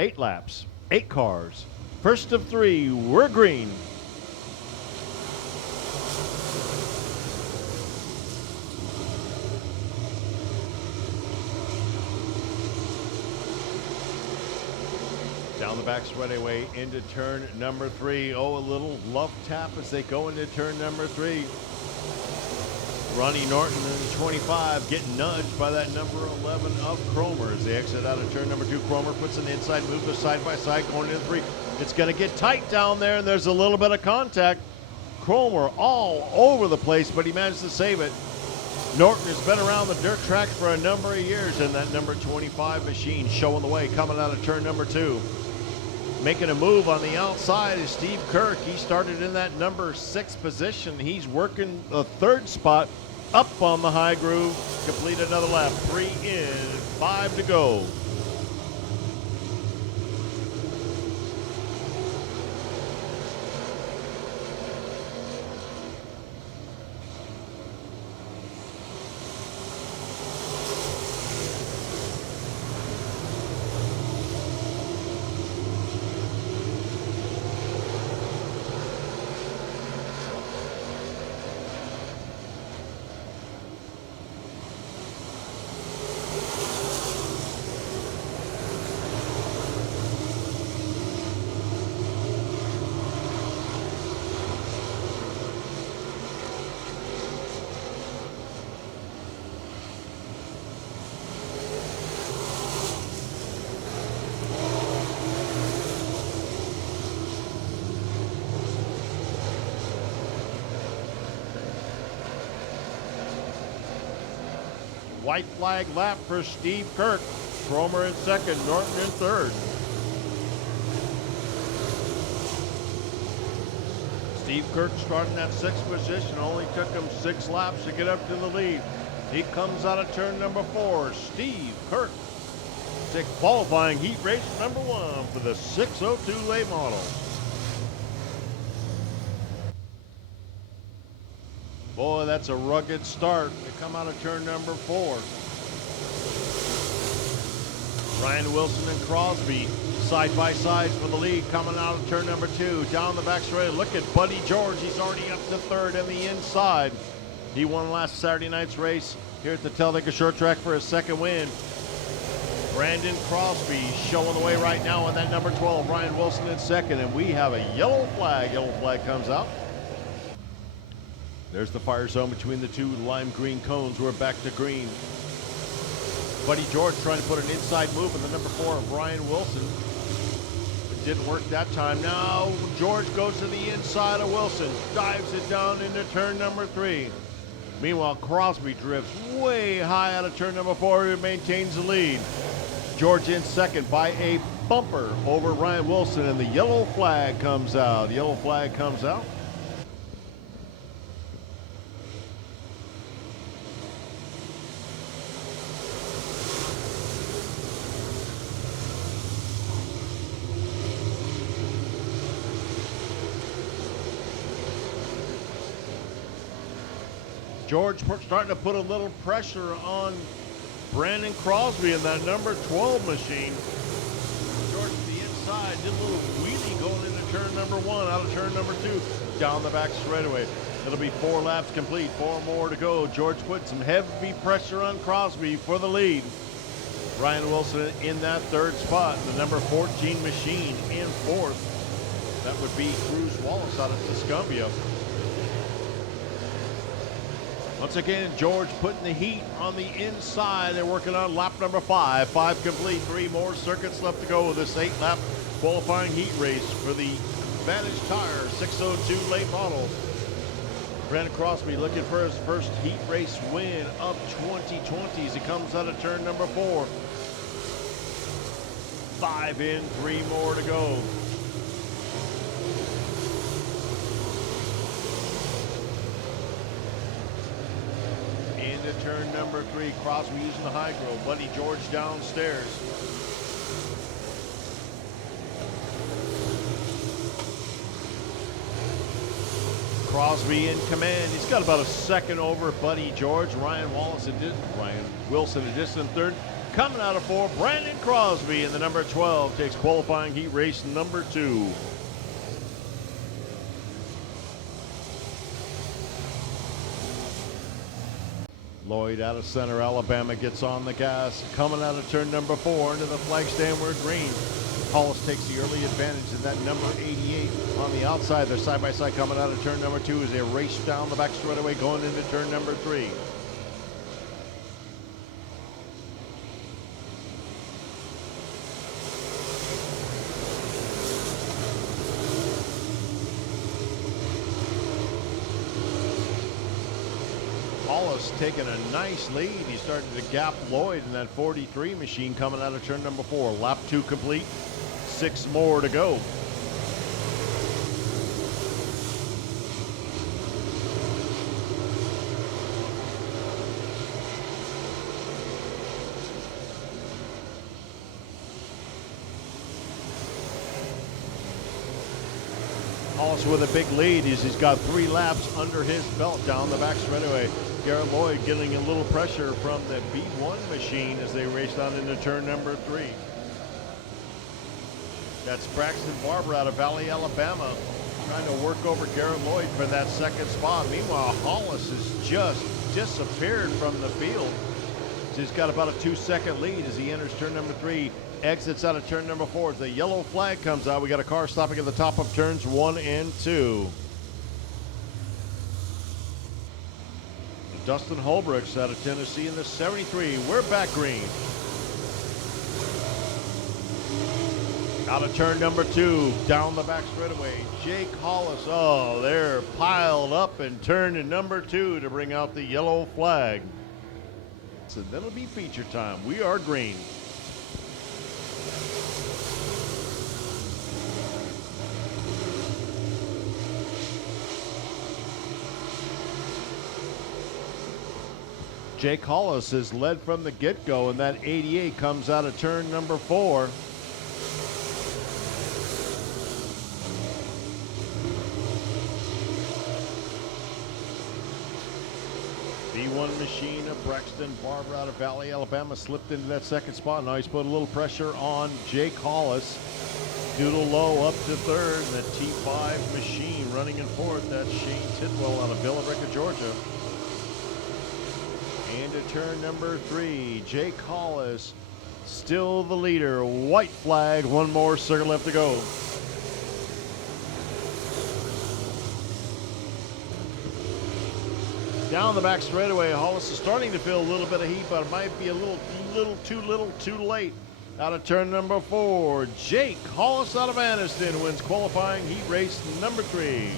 8 laps, 8 cars. First of 3, we're green. Down the back straightaway into turn number 3. Oh, a little love tap as they go into turn number 3. Ronnie Norton in 25 getting nudged by that number 11 of Cromer as they exit out of turn number 2. Cromer puts an inside move to side by side going into 3. It's going to get tight down there, and there's a little bit of contact. Cromer all over the place, but he managed to save it. Norton has been around the dirt track for a number of years, and that number 25 machine showing the way coming out of turn number 2. Making a move on the outside is Steve Kirk. He started in that number 6 position. He's working the 3rd spot up on the high groove. Complete another lap. 3 in, 5 to go. White flag lap for Steve Kirk. Cromer in 2nd, Norton in 3rd. Steve Kirk starting that 6th position. Only took him 6 laps to get up to the lead. He comes out of turn number 4. Steve Kirk to qualifying heat race number 1 for the 602 late model. Boy, that's a rugged start. They come out of turn number 4. Ryan Wilson and Crosby side by side for the lead coming out of turn number 2. Down the back straight. Look at Buddy George. He's already up to 3rd in the inside. He won last Saturday night's race here at the Talladega Short Track for his 2nd win. Brandon Crosby showing the way right now on that number 12. Ryan Wilson in 2nd, and we have a yellow flag. Yellow flag comes out. There's the fire zone between the 2 lime green cones. We're back to green. Buddy George trying to put an inside move in the number 4 of Ryan Wilson. It didn't work that time. Now George goes to the inside of Wilson. Dives it down into turn number 3. Meanwhile, Crosby drifts way high out of turn number 4 and maintains the lead. George in 2nd by a bumper over Ryan Wilson, and the yellow flag comes out. The yellow flag comes out. George starting to put a little pressure on Brandon Crosby in that number 12 machine. George to the inside, did a little wheelie going into turn number 1, out of turn number 2, down the back straightaway. It'll be 4 laps complete, 4 more to go. George put some heavy pressure on Crosby for the lead. Ryan Wilson in that 3rd spot, the number 14 machine in 4th. That would be Cruz Wallace out of Tuscumbia. Once again, George putting the heat on the inside. They're working on lap number 5. 5 complete, 3 more circuits left to go with this 8-lap qualifying heat race for the Vantage Tire 602 late model. Brandon Crosby looking for his first heat race win of 2020 as he comes out of turn number 4. 5 in, 3 more to go. Into turn number 3, Crosby using the high grove. Buddy George downstairs. Crosby in command. He's got about a second over Buddy George. Ryan Wilson a distant 3rd. Coming out of 4, Brandon Crosby in the number 12 takes qualifying heat race number 2. Lloyd out of center, Alabama gets on the gas. Coming out of turn number 4 into the flag stand where green. Hollis takes the early advantage in that number 88 on the outside. They're side by side coming out of turn number 2 as they race down the back straightaway going into turn number 3. Hollis taking a nice lead. He's starting to gap Lloyd in that 43 machine coming out of turn number 4. Lap 2 complete, 6 more to go. Hollis with a big lead. He's got 3 laps under his belt down the back straightaway. Garrett Lloyd getting a little pressure from the B1 machine as they race down into turn number 3. That's Braxton Barber out of Valley, Alabama, trying to work over Garrett Lloyd for that second spot. Meanwhile, Hollis has just disappeared from the field. So he's got about a 2-second lead as he enters turn number 3, exits out of turn number 4. As the yellow flag comes out, we got a car stopping at the top of turns 1 and 2. Dustin Holbrook's out of Tennessee in the 73. We're back green. Out of turn number 2, down the back straightaway, Jake Hollis. Oh, they're piled up in turn number 2 to bring out the yellow flag. So then it'll be feature time. We are green. Jake Hollis is led from the get-go, and that 88 comes out of turn number 4. B1 machine of Braxton Barber out of Valley, Alabama slipped into that second spot. Now he's put a little pressure on Jake Hollis. Doodle low up to third, and the T5 machine running in fourth. That's Shane Tidwell out of Villa Rica, Georgia. Into turn number 3, Jake Hollis, still the leader. White flag, 1 more circle left to go. Down the back straightaway, Hollis is starting to feel a little bit of heat, but it might be a little too late. Out of turn number 4, Jake Hollis out of Anniston wins qualifying heat race number 3.